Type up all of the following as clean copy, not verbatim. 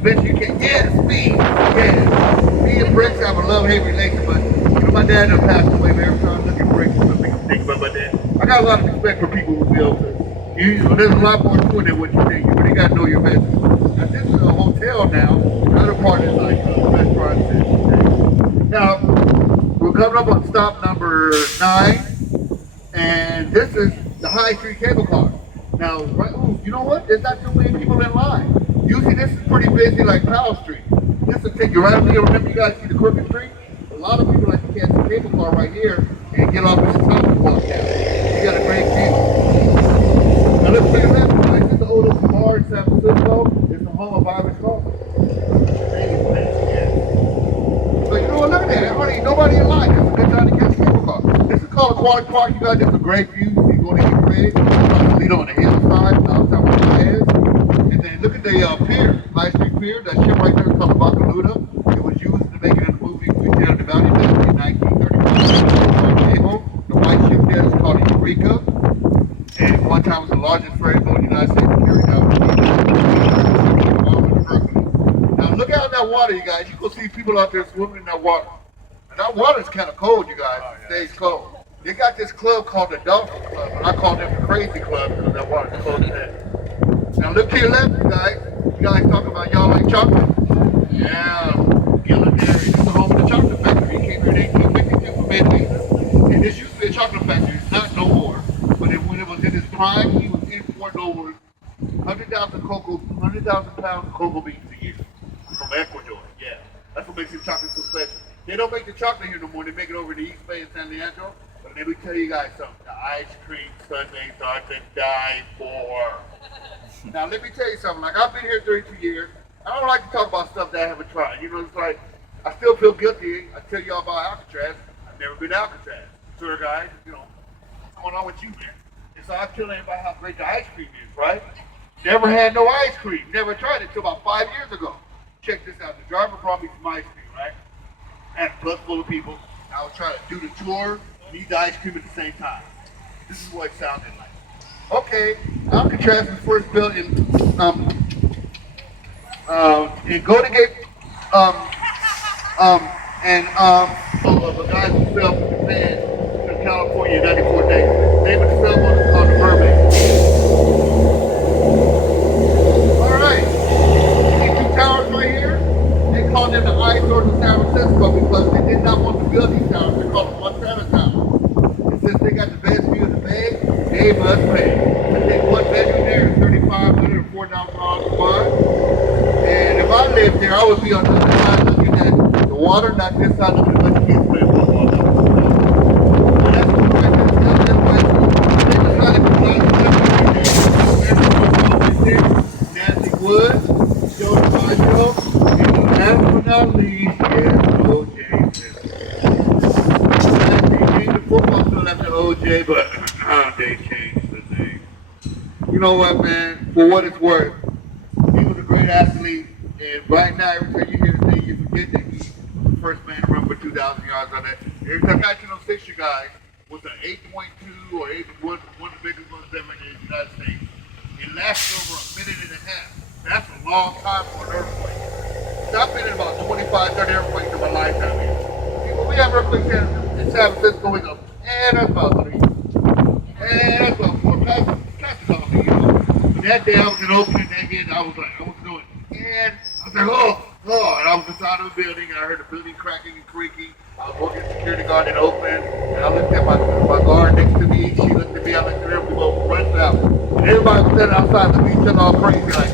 bet you can. Yes, me. Yes. Me and bricks have a love-hate relation, but you know, my dad done passed away, but every time I look at bricks, I think about my dad. I got a lot of respect for people who build this. You know, there's a lot more to it than what you think. You really got to know your business. Now, this is a hotel now. The other part is like restaurants. And, now, we're coming up on stop number 9, and this is the High Street Cable Car. Now, right, ooh, you know what? There's not too many people in line. Usually this is pretty busy like Powell Street. This will take you right over here. Remember you guys see the Crooked Street? A lot of people like to catch the cable car right here and get off this top and walk down. You got a great view. Now let's take that. This is the oldest bar in San Francisco. It's the home of Irish coffee. So you know what? Look at that. Honey, nobody in line. It's a good time to catch a cable car. This is called Aquatic Park. You guys, this is a great view. You go to your crib, lead on the hillside, outside where the is. And then look at the pier, High Street Pier. That ship right there is called the Bacaluda. It was used to make it in the movie Down the Valley in 1935. The white ship there is called the Eureka. And one time was the largest ferry boat in the United States carried out. Now look out in that water, you guys. You can see people out there swimming in that water. And that water's kind of cold, you guys. It stays cold. They got this club called the Dolphin Club, and I call them the Crazy Club because that water's cold as that. Now look to your left, you guys. You guys talking about y'all like chocolate? Yeah, Gillen Dairy. This is the home of the chocolate factory. It came here in 1852 from Midway. And this used to be a chocolate factory. It's not no more. But when it was in its prime, he was importing over 100,000 pounds of cocoa beans a year from Ecuador. Yeah, that's what makes the chocolate so special. They don't make the chocolate here no more. They make it over in the East Bay in San Leandro. But let me tell you guys something. The ice cream sundaes are to die for. Now let me tell you something. Like I've been here 32 years. I don't like to talk about stuff that I haven't tried. You know, it's like I still feel guilty. I tell y'all about Alcatraz. I've never been to Alcatraz. Tour guide, you know, what's going on with you, man? And so I tell everybody how great the ice cream is, right? Never had no ice cream. Never tried it until about 5 years ago. Check this out. The driver brought me some ice cream, right? And a bus full of people. I was trying to do the tour and eat the ice cream at the same time. This is what it sounded like. Okay, Alcatraz was first built in Golden Gate, of a guy who fell from Japan to California in 94 days. The name of the sailboat is called the Mermaid. All right, these two towers right here, they called them the eyesores of San Francisco because they did not want to build these towers. They called them one Santa Tower. And since they got the best view of the bay, they must pay. I think one bedroom there is $3,500 or $4,000 a month. And if I lived there, I would be on the other side looking at the water, not this side looking at the kids playing football. And that's what right there. They decided to fly the there. Nancy Woods, Joe DiMaggio, and last but not least is O.J. Simpson. They named the football field after O.J., but they changed the name. You know what, man? For what it's worth, he was a great athlete, and right now, every time you hear the thing, you forget that he's the first man to run for 2,000 yards on that. Every time I catch 6 guys with an 8.2 or 8.1, one of the biggest ones ever in the United States, it lasts over a minute and a half. That's a long time for an earthquake. So I've been in about 25, 30 earthquakes in my lifetime here. See, when we have earthquakes in San Francisco, we go, and that's about 3. And that's about 4. That's all me, you know. But that day I was in Oakland, that hit, I was doing, and I was like, oh, and I was inside of the building, and I heard the building cracking and creaking. I was working security guard in Oakland, and I looked at my guard next to me, she looked at me, I looked at her, we both rushed out. And everybody was standing outside the beach, all crazy, like,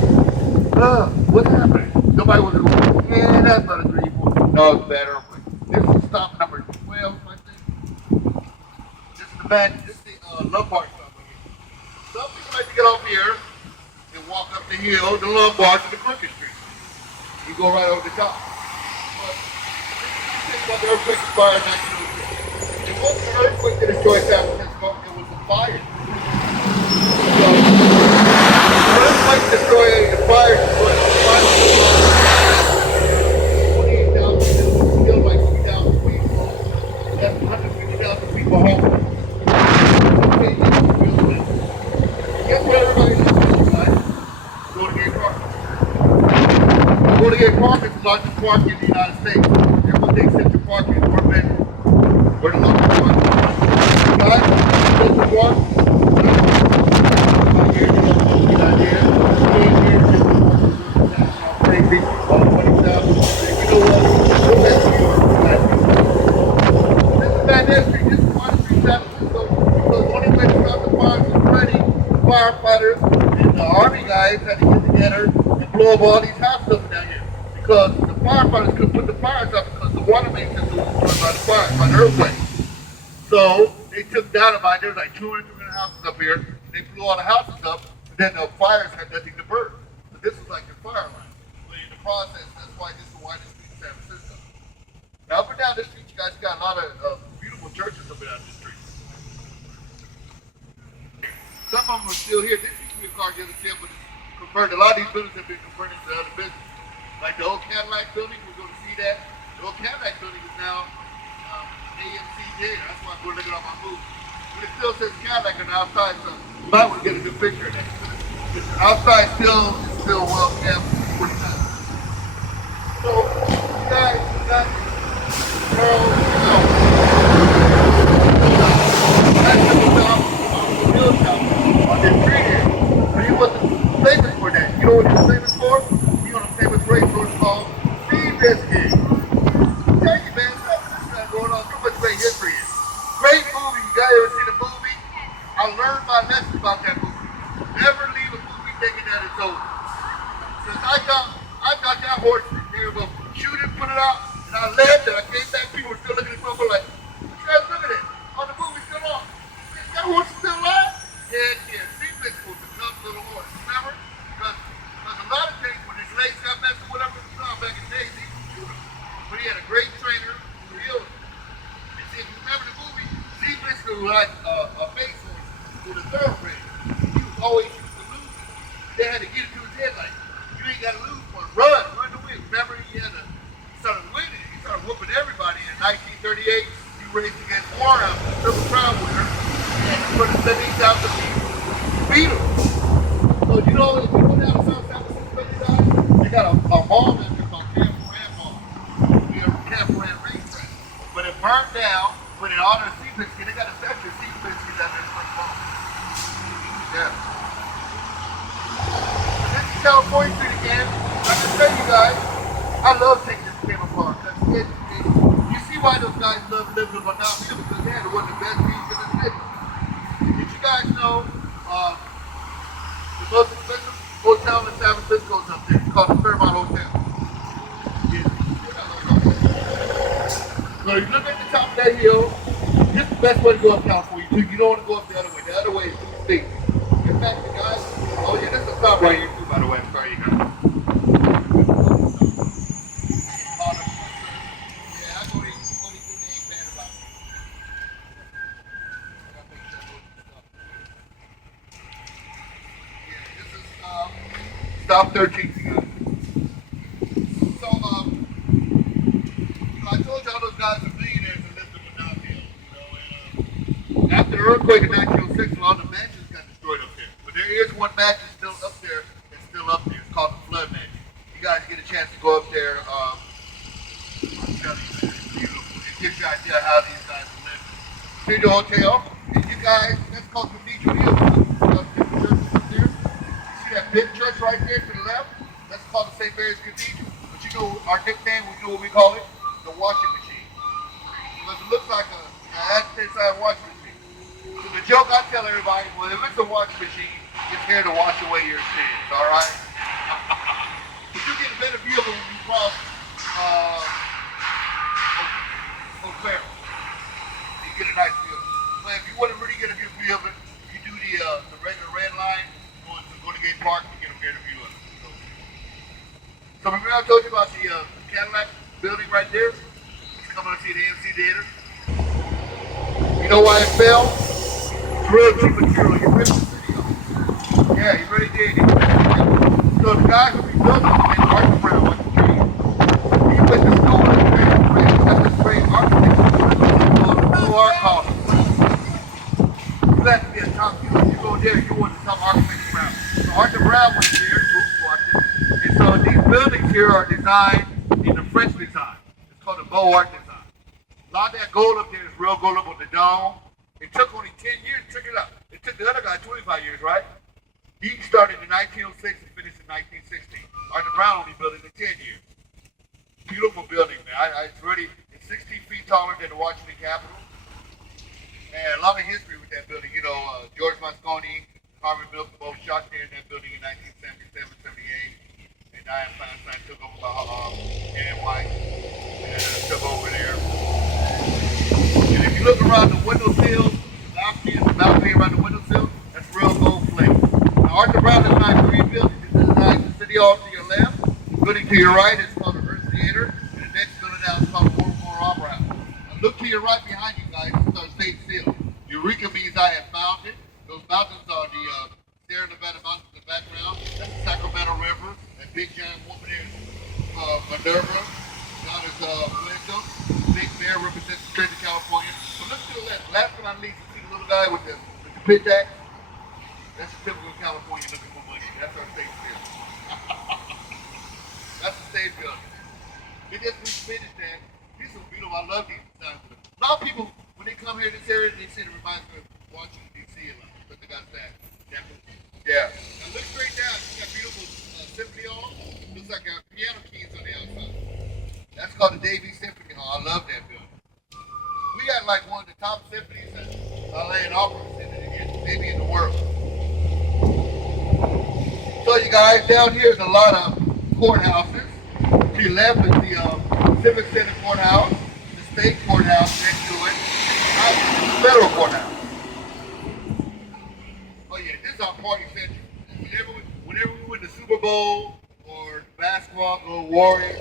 what's happening? Nobody was going, yeah, that's not a 3 point. No, it's better. This is stop number 12, I think. This is the lumbar stop right here. Some people like to get off here and walk up the hill, the lumbar to the Crooked Street. You go right over the top. But this is about the earthquake inspired 1906. It wasn't an earthquake that destroyed San Francisco, it was a fire. So, the earthquake destroyed the fire destroyed the fire. 28,000 killed like 3,000 people. That's 150,000 people home. Guess what everybody lives in, right? Go to Gay Park. Golden Gate Park is the largest park in the United States. Everyone thinks Central Park is more big. We're the largest park. Guys, Central Park, here, you know, get out here. Here, crazy, all 20,000. You know what? Go back to New York. This is bad history. This is why the streets have to go. Because when they went around the fires was ready, firefighters and the army guys had to get together and blow up all these houses up down here. Because the firefighters couldn't put the fires up because the water main system was destroyed by the fire, by the earthquake. So they took dynamite. There's like 200, 300 houses up here. They blew all the houses up, and then the fires had nothing to burn. So this was like the fire line. But in the process, that's why this is the widest street in San Francisco. Now up and down this street, you guys got a lot of beautiful churches up and down this street. Some of them are still here. This used to be a car dealership, but it's converted. A lot of these buildings have been converted to other businesses. Like the old Cadillac building, we're going to see that. The old Cadillac building is now AMC Theater. That's why I'm going to look it on my movie. But it still says Cadillac on the outside, so you might want to get a good picture of that. The outside still well kept. Pretty nice. So, you guys, got girls, you know. That's the top, real top on this tree here. So he wasn't famous for that. You know what he was famous for? He on a famous race course called Seabiscuit. Tell you, man, something's going on. Too much great history here. Great movie. You guys ever seen a movie? I learned my lesson about that movie. Never leave a movie thinking that it's over. Since I got that horse, they were going to shoot it, put it out, and I left and I came back. People were still looking at me like, you guys look at it. Oh, the movie's still on. That horse is still alive? Heck yeah. Seabiscuit was a tough little horse. Remember? Because a lot of things, when his legs got messed or whatever, back in the days, he could shoot him. But he had a great trainer who healed him. And see, if you remember the movie, Seabiscuit was like a face horse with a thoroughbred. He was always used to lose. They had to get it to his head like, you ain't got to lose one. Run to win. Remember, he started winning. He started whooping everybody. In 1938, he raced against Warren, the Triple Crown winner, and he put 70,000 people beat him. So, you know, if you go down to South San Francisco, they got a mall in there called SanFran Bus. We have SanFran racetrack. But it burned down, but in honor of Seabiscuit, they got a statue of Seabiscuit out there for the yeah. This is California Street again. Like I tell you guys, I love taking this game apart. Because you see why those guys love living in Monopoly, because they had one of the best beats in the city. Did you guys know the most expensive hotel in San Francisco is up there? It's called the Fairmont Hotel. So you look at the top of that hill, this is the best way to go up California too. You don't want to go up the other way. The other way is too steep. In fact, the guys, oh yeah, this is a stop right here too, by the way. I'm sorry, you guys. Yeah, I go to these things they ain't bad about me. I gotta make sure I go to stuff. Yeah, this is stop 13 again. So, you know, I told y'all those guys are millionaires that lived in Monopoly, you know, and after the earthquake in 1906, a lot of the mansions got destroyed up there. But there is one mansion still up there that's still up there. It's called the Flood Mansion. You guys get a chance to go up there, I'll tell you, man, it's beautiful. It gives you an idea how these guys are living. Here's the hotel. And you guys, that's called Cathedral Hill. Church up there. You see that big church right there to the left? That's called the St. Mary's Cathedral. But you know our nickname, you know what we call it? The washing machine. Because it looks like a inside washing machine. So the joke I tell everybody, well, if it's a washing machine, it's here to wash away your sins, alright? But you get a better view of it when you cross O'Farrell. You get a nice view. But if you want to really get a good view of it, you do the regular red line, go to Gate Park, and get a better view of it. So remember I told you about the Cadillac building right there? Coming to see the AMC Theater. You know why it fell? It's real cheap material. You ripped the city off. Yeah, he really did. So the guy who rebuilt it named Arthur Brown, like the tree, he put the stone in the great, that's a great architecture. No art college. You have to be a top, you go there, you want to top architecture Brown. So Arthur Brown was there, and so these buildings here are designed in the French design. It's called the Beaux Art design. A lot of that gold up there is real gold up on the dome. It took only 10 years to check it out. It took the other guy 25 years, right? He started in 1906 and finished in 1916. Arthur Brown only built it in 10 years. Beautiful building, man. It's 16 feet taller than the Washington Capitol. And a lot of history with that building. You know, George Moscone, Harvey Milk both shot there in that building in 1977, 78. And Diane Feinstein took over by Dan White and took over there. And if you look around the windowsill, the balcony around the windowsill, that's real gold flake. Now, Arthur Brown designed three buildings. He designed the City Hall to your left. The building to your right is called the Earth Theater. And the next building down is called the World War Opera House. Now, look to your right behind you guys. This is our state seal. Eureka means I have found it. Those mountains are the Sierra Nevada mountains in the background. That's the Sacramento River. That big giant woman is Minerva. Down is Blanco. Big Bear represents the state of California. So look to the left. Last but not least, you see the little guy with the pitch axe? That's a typical California looking for money. That's our state seal. That's the state building. We just finished that. These are beautiful. I love these designs. A lot of people, when they come here to this area, they say it reminds me of Washington, D.C. a lot. But they got that. Yeah. Now look straight down. You got beautiful symphony hall. Looks like piano keys on the outside. That's called the Davies Symphony Hall. I love that building. We got like one of the top symphonies in LA and opera maybe in the world. So you guys, down here is a lot of courthouses. To your left is the Civic Center Courthouse, the State Courthouse next to it, and the Federal Courthouse. Oh yeah, this is our party center. Whenever we win the Super Bowl or basketball or Warriors,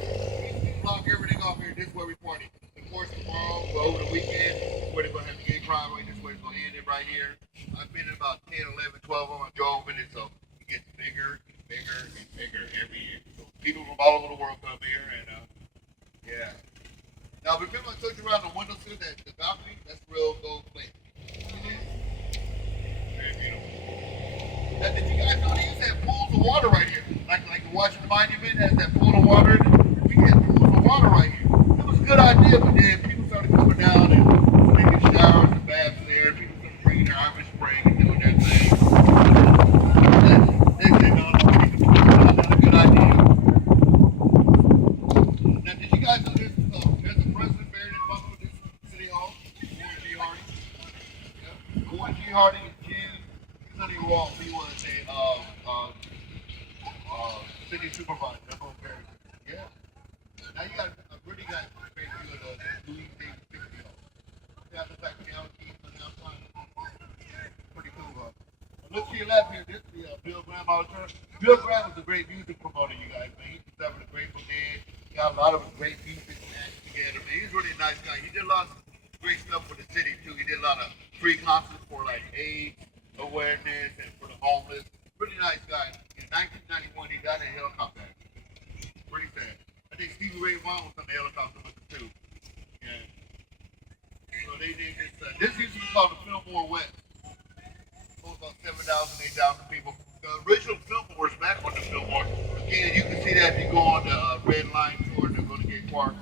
we block everything off here. This is where we party. Of course, tomorrow or over the weekend, this is where they're going to have the gay crime rate. This is where it's going to end it right here. I've been in about 10, 11, 12 of them. I drove in it, so it gets bigger and bigger and bigger every year. So people from all over the world come here, and yeah. Now, remember I told you around the windowsill, the balcony, that's real gold plate. It is. Very beautiful. Now, did you guys know they used to have pools of water right here? Like the Washington Monument has that pool of water in it? We had pools of water right here. It was a good idea, but then people started coming down and making showers and baths there. People started bringing their Irish spring and doing their thing. They said, no, that's a good idea. Now, did you guys know this? There's a president buried in Buffalo, this City Hall, Warren G. Harding. Yeah. Warren G. Harding is he's not even wrong. He was a city supervisor. That's what buried him. Yeah. Now you got a pretty guy for the great view of the Louis Davis Picture Hall. Yeah, the fact piano keys on the outside. Pretty cool. Look to your left here. This is Bill Graham Auditorium. Bill Graham was a great music promoter, you guys. Man, he discovered the Grateful Dead. He got a lot of great music acts together. Man, he's really a nice guy. He did a lot of great stuff for the city too. He did a lot of free concerts for like AIDS awareness and for the homeless. Really nice guy. In 1991, he died in a helicopter accident. Pretty sad. I think Stevie Ray Vaughan was on the helicopter with him too. Yeah. So they did this. This used to be called the Fillmore West. Holds about 7,000, 8,000 people. The original Fillmore was back on the Fillmore. Again, you can see that if you go on the Red Line tour to go to Gay Park.